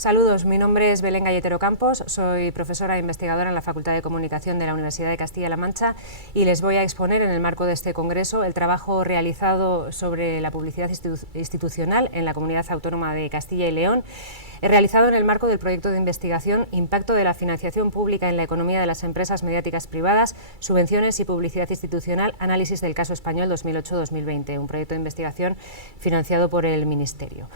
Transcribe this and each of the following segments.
Saludos, mi nombre es Belén Galletero Campos, soy profesora e investigadora en la Facultad de Comunicación de la Universidad de Castilla-La Mancha y les voy a exponer en el marco de este congreso el trabajo realizado sobre la publicidad institucional en la Comunidad Autónoma de Castilla y León, realizado en el marco del proyecto de investigación Impacto de la financiación pública en la economía de las empresas mediáticas privadas, subvenciones y publicidad institucional, análisis del caso español 2008-2020, un proyecto de investigación financiado por el Ministerio.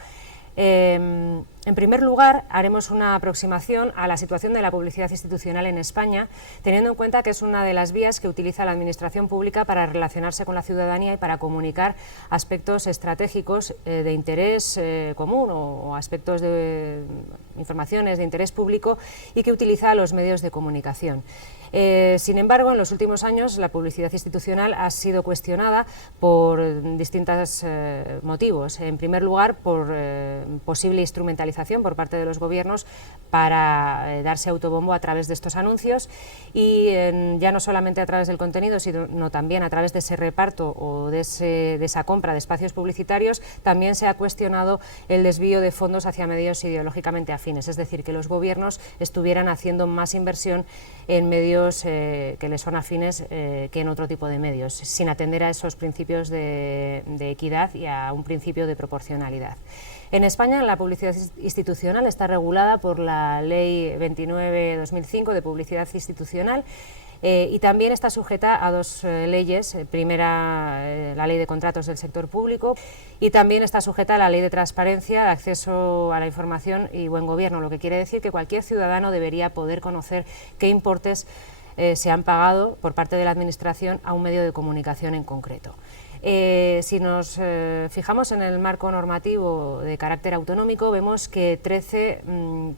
En primer lugar, haremos una aproximación a la situación de la publicidad institucional en España, teniendo en cuenta que es una de las vías que utiliza la Administración pública para relacionarse con la ciudadanía y para comunicar aspectos estratégicos de interés común o aspectos de informaciones de interés público y que utiliza los medios de comunicación. Sin embargo, en los últimos años la publicidad institucional ha sido cuestionada por distintos motivos. En primer lugar, por posible instrumentalización por parte de los gobiernos para darse autobombo a través de estos anuncios y ya no solamente a través del contenido, sino también a través de ese reparto o de esa compra de espacios publicitarios. También se ha cuestionado el desvío de fondos hacia medios ideológicamente afines, es decir, que los gobiernos estuvieran haciendo más inversión en medios que les son afines que en otro tipo de medios, sin atender a esos principios de equidad y a un principio de proporcionalidad. En España la publicidad institucional está regulada por la Ley 29/2005 de publicidad institucional y también está sujeta a dos leyes, primera la Ley de Contratos del Sector Público y también está sujeta a la Ley de Transparencia, de Acceso a la Información y Buen Gobierno, lo que quiere decir que cualquier ciudadano debería poder conocer qué importes se han pagado por parte de la Administración a un medio de comunicación en concreto. Si nos fijamos en el marco normativo de carácter autonómico, vemos que 13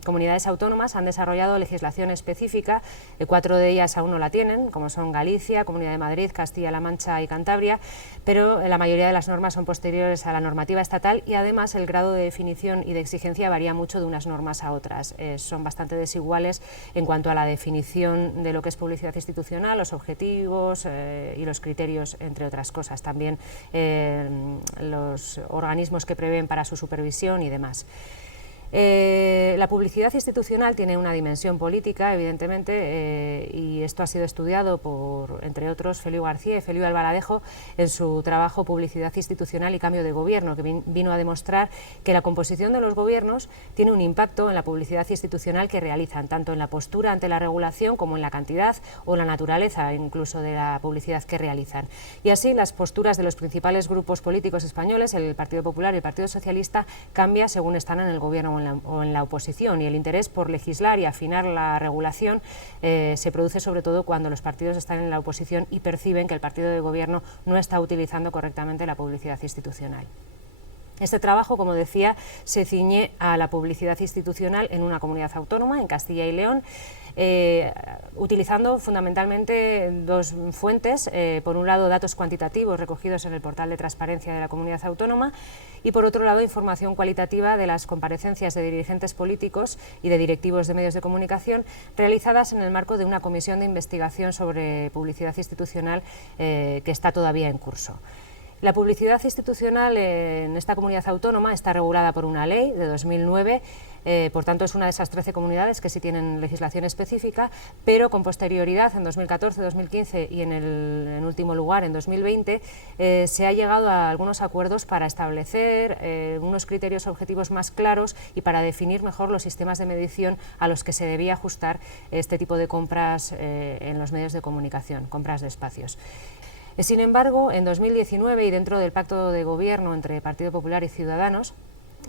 comunidades autónomas han desarrollado legislación específica, 4 de ellas aún no la tienen, como son Galicia, Comunidad de Madrid, Castilla-La Mancha y Cantabria, pero la mayoría de las normas son posteriores a la normativa estatal y además el grado de definición y de exigencia varía mucho de unas normas a otras. Son bastante desiguales en cuanto a la definición de lo que es publicidad institucional, los objetivos y los criterios, entre otras cosas. También los organismos que prevén para su supervisión y demás. La publicidad institucional tiene una dimensión política, evidentemente, y esto ha sido estudiado por, entre otros, Feliu García y Feliu Albaladejo en su trabajo Publicidad institucional y cambio de gobierno, que vino a demostrar que la composición de los gobiernos tiene un impacto en la publicidad institucional que realizan, tanto en la postura ante la regulación como en la cantidad o la naturaleza incluso de la publicidad que realizan. Y así las posturas de los principales grupos políticos españoles, el Partido Popular y el Partido Socialista, cambia según están en el gobierno o en la oposición, y el interés por legislar y afinar la regulación se produce sobre todo cuando los partidos están en la oposición y perciben que el partido de gobierno no está utilizando correctamente la publicidad institucional. Este trabajo, como decía, se ciñe a la publicidad institucional en una comunidad autónoma, en Castilla y León, utilizando fundamentalmente dos fuentes, por un lado datos cuantitativos recogidos en el portal de transparencia de la comunidad autónoma y por otro lado información cualitativa de las comparecencias de dirigentes políticos y de directivos de medios de comunicación realizadas en el marco de una comisión de investigación sobre publicidad institucional que está todavía en curso. La publicidad institucional en esta comunidad autónoma está regulada por una ley de 2009, por tanto es una de esas 13 comunidades que sí tienen legislación específica, pero con posterioridad en 2014, 2015 y en último lugar en 2020 se ha llegado a algunos acuerdos para establecer unos criterios objetivos más claros y para definir mejor los sistemas de medición a los que se debía ajustar este tipo de compras en los medios de comunicación, compras de espacios. Sin embargo, en 2019 y dentro del pacto de gobierno entre Partido Popular y Ciudadanos,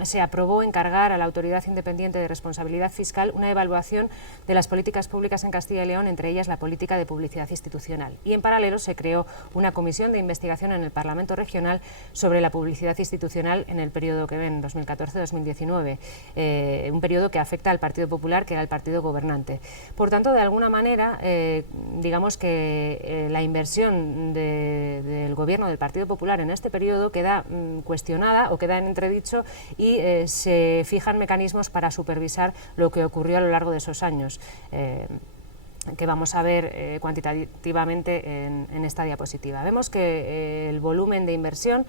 se aprobó encargar a la Autoridad Independiente de Responsabilidad Fiscal una evaluación de las políticas públicas en Castilla y León, entre ellas la política de publicidad institucional. Y en paralelo se creó una comisión de investigación en el Parlamento Regional sobre la publicidad institucional en el periodo que ven, 2014-2019, un periodo que afecta al Partido Popular, que era el partido gobernante. Por tanto, de alguna manera, digamos que la inversión del gobierno del Partido Popular en este periodo queda cuestionada o queda en entredicho y se fijan mecanismos para supervisar lo que ocurrió a lo largo de esos años, que vamos a ver cuantitativamente en esta diapositiva. Vemos que el volumen de inversión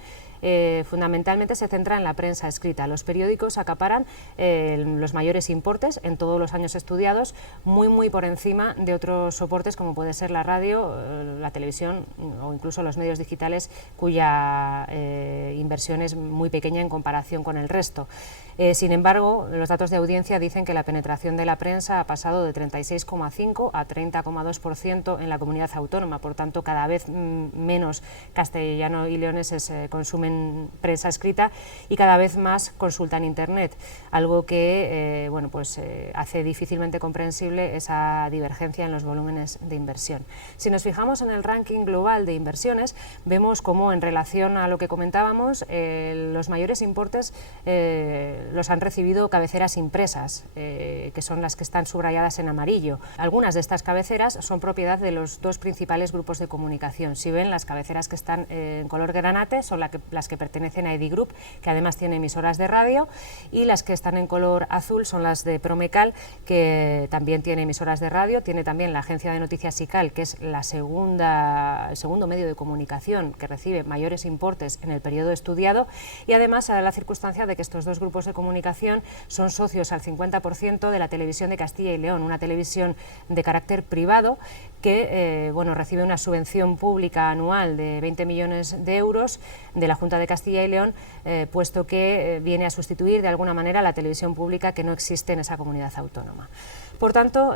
fundamentalmente se centra en la prensa escrita. Los periódicos acaparan los mayores importes en todos los años estudiados, muy por encima de otros soportes como puede ser la radio, la televisión o incluso los medios digitales, cuya inversión es muy pequeña en comparación con el resto. Sin embargo, los datos de audiencia dicen que la penetración de la prensa ha pasado de 36,5 a 30,2% en la comunidad autónoma, por tanto cada vez menos castellano y leoneses consumen prensa escrita y cada vez más consultan Internet, algo que hace difícilmente comprensible esa divergencia en los volúmenes de inversión. Si nos fijamos en el ranking global de inversiones, vemos cómo en relación a lo que comentábamos, los mayores importes los han recibido cabeceras impresas, que son las que están subrayadas en amarillo. Algunas de estas cabeceras son propiedad de los dos principales grupos de comunicación. Si ven, las cabeceras que están en color granate son las que pertenecen a Edigroup, que además tiene emisoras de radio, y las que están en color azul son las de Promecal, que también tiene emisoras de radio, tiene también la agencia de noticias ICAL, que es el segundo medio de comunicación que recibe mayores importes en el periodo estudiado, y además se da la circunstancia de que estos dos grupos de comunicación son socios al 50% de la Televisión de Castilla y León, una televisión de carácter privado que recibe una subvención pública anual de 20 millones de euros de la Junta de Castilla y León, puesto que viene a sustituir de alguna manera la televisión pública que no existe en esa comunidad autónoma. Por tanto,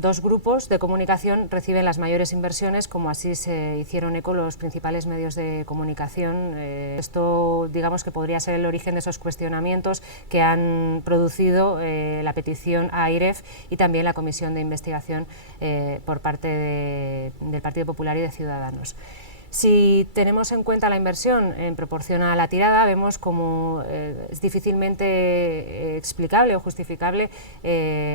dos grupos de comunicación reciben las mayores inversiones, como así se hicieron eco los principales medios de comunicación. Esto, digamos, que podría ser el origen de esos cuestionamientos que han producido la petición a AIREF y también la comisión de investigación por parte del Partido Popular y de Ciudadanos. Si tenemos en cuenta la inversión en proporción a la tirada, vemos como es difícilmente explicable o justificable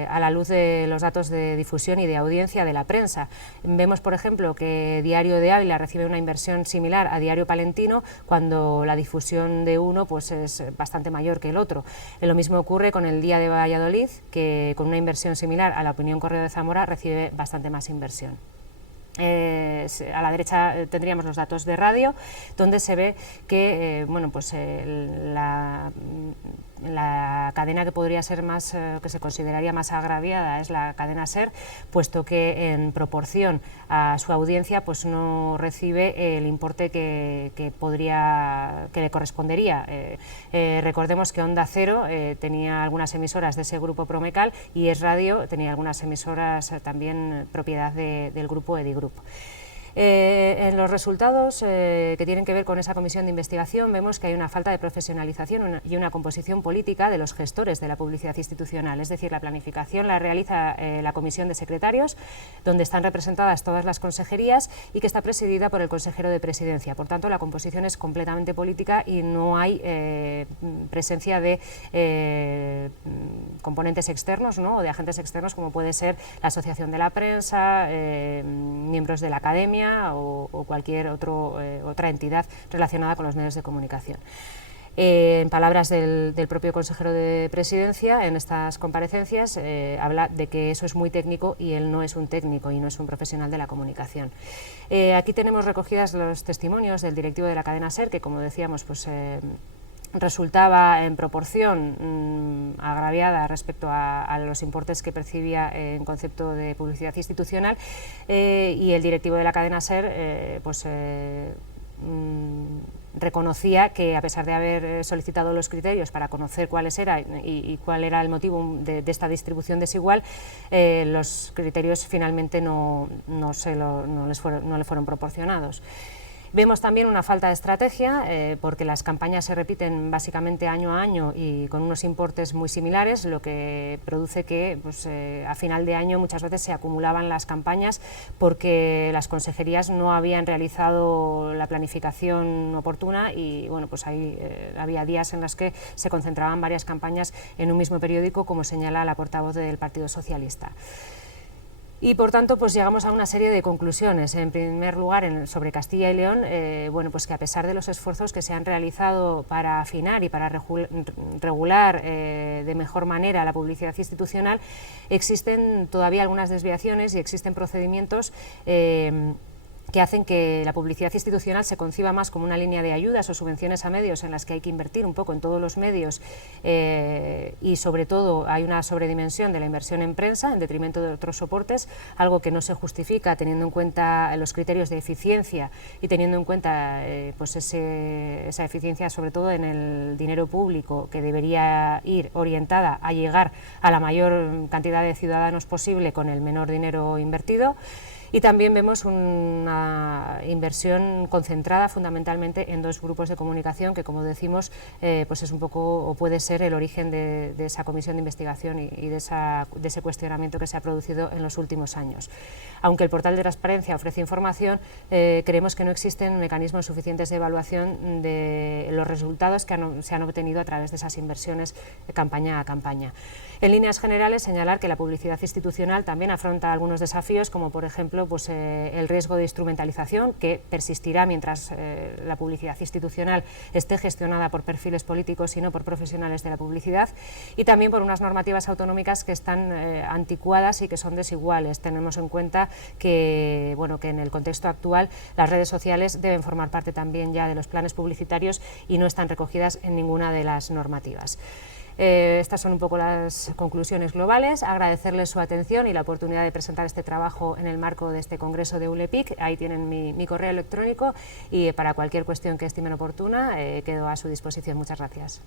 a la luz de los datos de difusión y de audiencia de la prensa. Vemos, por ejemplo, que Diario de Ávila recibe una inversión similar a Diario Palentino, cuando la difusión de uno es bastante mayor que el otro. Lo mismo ocurre con el Día de Valladolid, que con una inversión similar a la Opinión Correo de Zamora recibe bastante más inversión. A la derecha tendríamos los datos de radio, donde se ve que la cadena que podría ser más, que se consideraría más agraviada es la cadena SER, puesto que en proporción a su audiencia no recibe el importe que le correspondería. Recordemos que Onda Cero tenía algunas emisoras de ese grupo Promecal y Es Radio tenía algunas emisoras también propiedad del grupo Edigroup. En los resultados que tienen que ver con esa comisión de investigación vemos que hay una falta de profesionalización y una composición política de los gestores de la publicidad institucional, es decir, la planificación la realiza la comisión de secretarios, donde están representadas todas las consejerías y que está presidida por el consejero de presidencia. Por tanto, la composición es completamente política y no hay presencia de componentes externos, ¿no?, o de agentes externos, como puede ser la asociación de la prensa, miembros de la academia o cualquier otra entidad relacionada con los medios de comunicación. En palabras del propio consejero de presidencia, en estas comparecencias, habla de que eso es muy técnico y él no es un técnico y no es un profesional de la comunicación. Aquí tenemos recogidas los testimonios del directivo de la cadena SER, que, como decíamos, resultaba en proporción agraviada respecto a los importes que percibía en concepto de publicidad institucional, y el directivo de la cadena SER reconocía que, a pesar de haber solicitado los criterios para conocer cuáles eran y cuál era el motivo de esta distribución desigual, los criterios finalmente no le fueron proporcionados. Vemos también una falta de estrategia, porque las campañas se repiten básicamente año a año y con unos importes muy similares, lo que produce que a final de año muchas veces se acumulaban las campañas porque las consejerías no habían realizado la planificación oportuna y ahí había días en los que se concentraban varias campañas en un mismo periódico, como señala la portavoz del Partido Socialista. Y por tanto llegamos a una serie de conclusiones. En primer lugar, sobre Castilla y León, que a pesar de los esfuerzos que se han realizado para afinar y para regular de mejor manera la publicidad institucional, existen todavía algunas desviaciones y existen procedimientos que hacen que la publicidad institucional se conciba más como una línea de ayudas o subvenciones a medios en las que hay que invertir un poco en todos los medios y sobre todo hay una sobredimensión de la inversión en prensa en detrimento de otros soportes, algo que no se justifica teniendo en cuenta los criterios de eficiencia y teniendo en cuenta pues esa eficiencia sobre todo en el dinero público que debería ir orientada a llegar a la mayor cantidad de ciudadanos posible con el menor dinero invertido. Y también vemos una inversión concentrada fundamentalmente en dos grupos de comunicación que, como decimos, pues es un poco o puede ser el origen de esa comisión de investigación y de ese cuestionamiento que se ha producido en los últimos años. Aunque el portal de transparencia ofrece información, creemos que no existen mecanismos suficientes de evaluación de los resultados que se han obtenido a través de esas inversiones campaña a campaña. En líneas generales, señalar que la publicidad institucional también afronta algunos desafíos, como por ejemplo pues, el riesgo de instrumentalización, que persistirá mientras la publicidad institucional esté gestionada por perfiles políticos y no por profesionales de la publicidad, y también por unas normativas autonómicas que están anticuadas y que son desiguales. Tenemos en cuenta que, bueno, que en el contexto actual las redes sociales deben formar parte también ya de los planes publicitarios y no están recogidas en ninguna de las normativas. Estas son un poco las conclusiones globales. Agradecerles su atención y la oportunidad de presentar este trabajo en el marco de este congreso de ULEPIC. Ahí tienen mi correo electrónico y para cualquier cuestión que estimen oportuna quedo a su disposición. Muchas gracias.